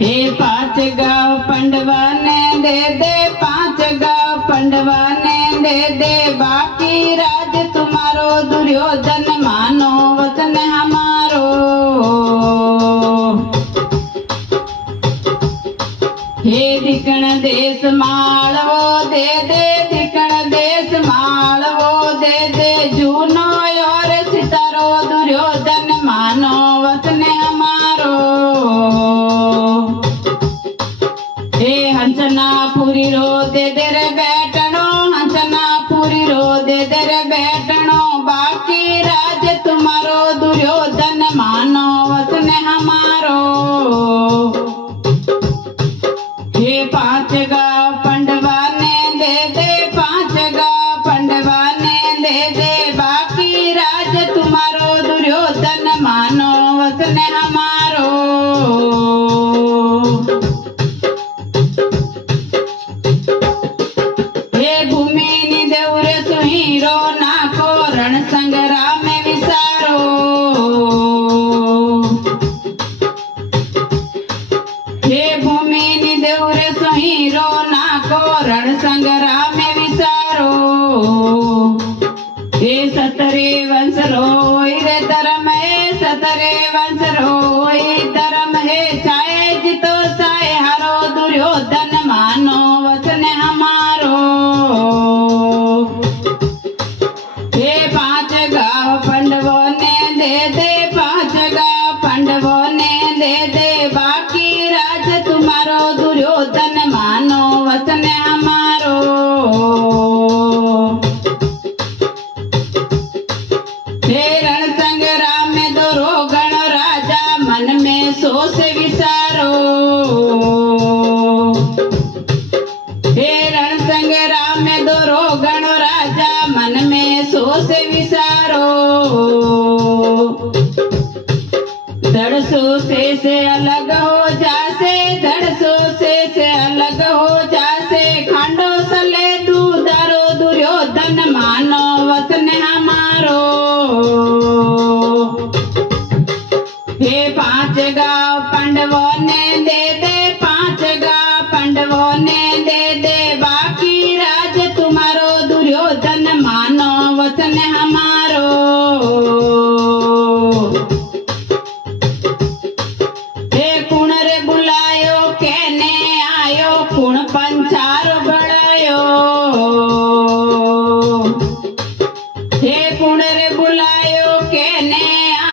हे 5 गाँव पंडवा ने दे 5 गाँव पंडवा ने दे बाकी राज तुम्हारो दुर्योधन मानो वचन हमारो। हे दिकण देश माळवो दे दिकण देश माळवो दे जूनो और सितारो दुर्योधन मानो वचन हमारो। हे हंसनापुरी रो दे रे बैठणो हंसनापुरी रो दे रे बैठणो बाकी राज तुम्हारो दुर्योधन मानो वचन हमारो। हे 5 गाँव पंडवा ने दे 5 गाँव पंडवा ने दे बाकी राज तुम्हारो दुर्योधन मानो वचन हमारो। हे भूमिनि देउरे सुहीरो नाको रण संग्राम विसारो। हे भूमिनि देउरे सुहीरो नाको रण संग्राम विसारो। हे 17 वंश रोई रे धर्म हे 17 वंश रोई धर्म हे चाहे जितो चाहे हारो दुर्योधन मानो वचन हमारो। हे 5 गाँव पंडवों ने दे 5 गाँव पंडवों ने दे बाकी राज तुम्हारो दुर्योधन मानो वचन हमारो। हे रण संग्राम में दोरो गण राजा मन में सोच विचारो। हे रण संग्राम में दोरो गण राजा मन में सोच विचारो। धड़सो से अलग हो जासे धड़सो से अलग हो जासे खांडो सले दूधारो दुर्योधन मानो वचन हमारो। हे 5 गाँव